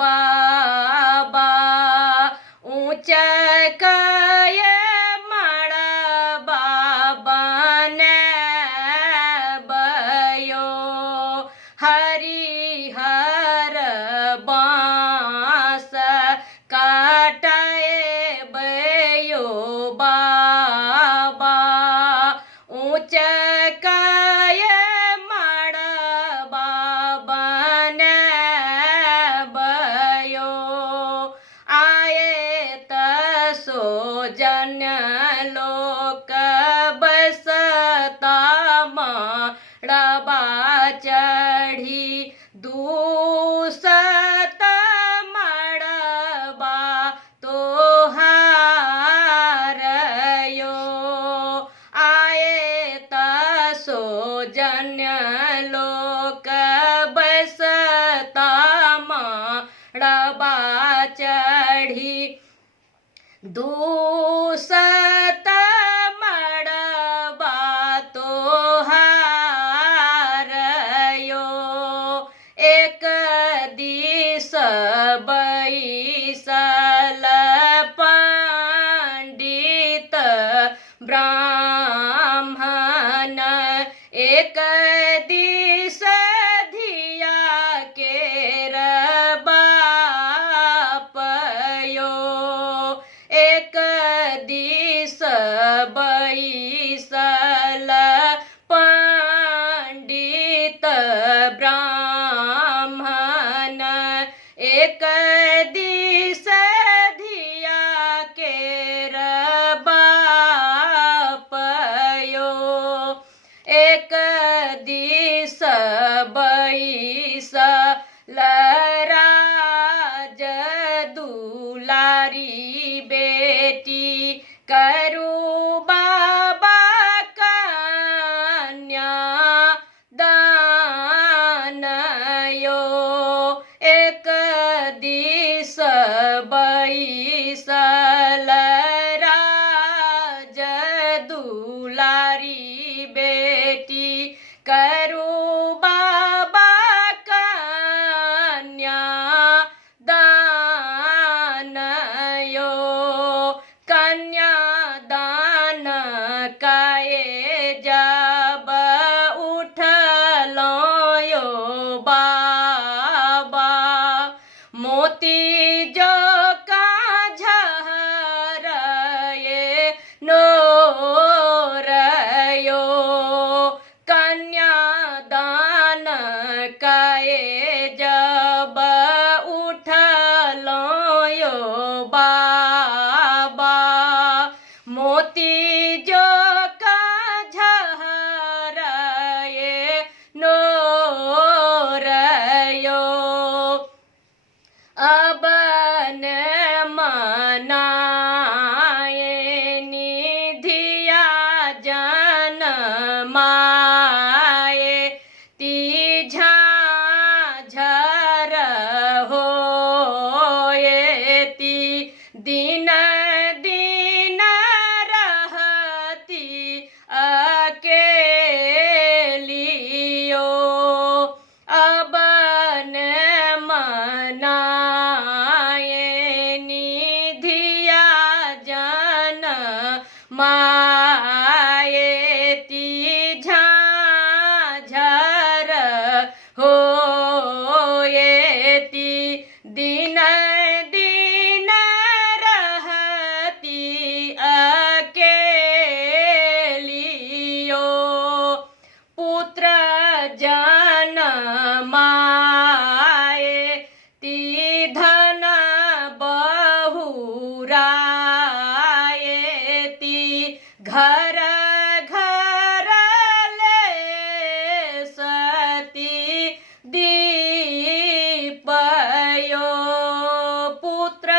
बाबा ऊंच कये माड़ा बाबा ने बयो हरिहर बांस काटाए बयो बाबा ऊंच कये माड़ा बाबा ने बयो आए तसो जन लोक बसता माड़बा चढ़ी दूसत माड़बा तोहारयो आए तसो जन लोक बसता माड़बा चढ़ी दूसत माड़बा तोहारयो एक दिस बैसल पंडित ब्राह्मण एक दिस धिया केर बापयो एक दिस बैसल पंडित ब्राह्मण एक दिस धिया केर बापयो एक दिस बैसल राज दुलारी बेटी करू बाबा कन्या दानयो एक दिस बैसल राज दुलारी बेटी करू बाबा कन्या दानयो कन्या दान काए जब उठलो यो बाबा मोती जो का झहरये नोरयो कन्या दान काए जब उठलो यो बाबा मोती जो का झहरये नोरयो अब न मनाए निधिया जन माए ती झाझर होएती दिन दिन रहती अकेलियो अब न मनाए निधिया जन माएती झाझर होएती दिन दिन रहती अकेलियो पुत्र जन माए ती धन बहुराएती घर घर ले सती दीपयो पुत्र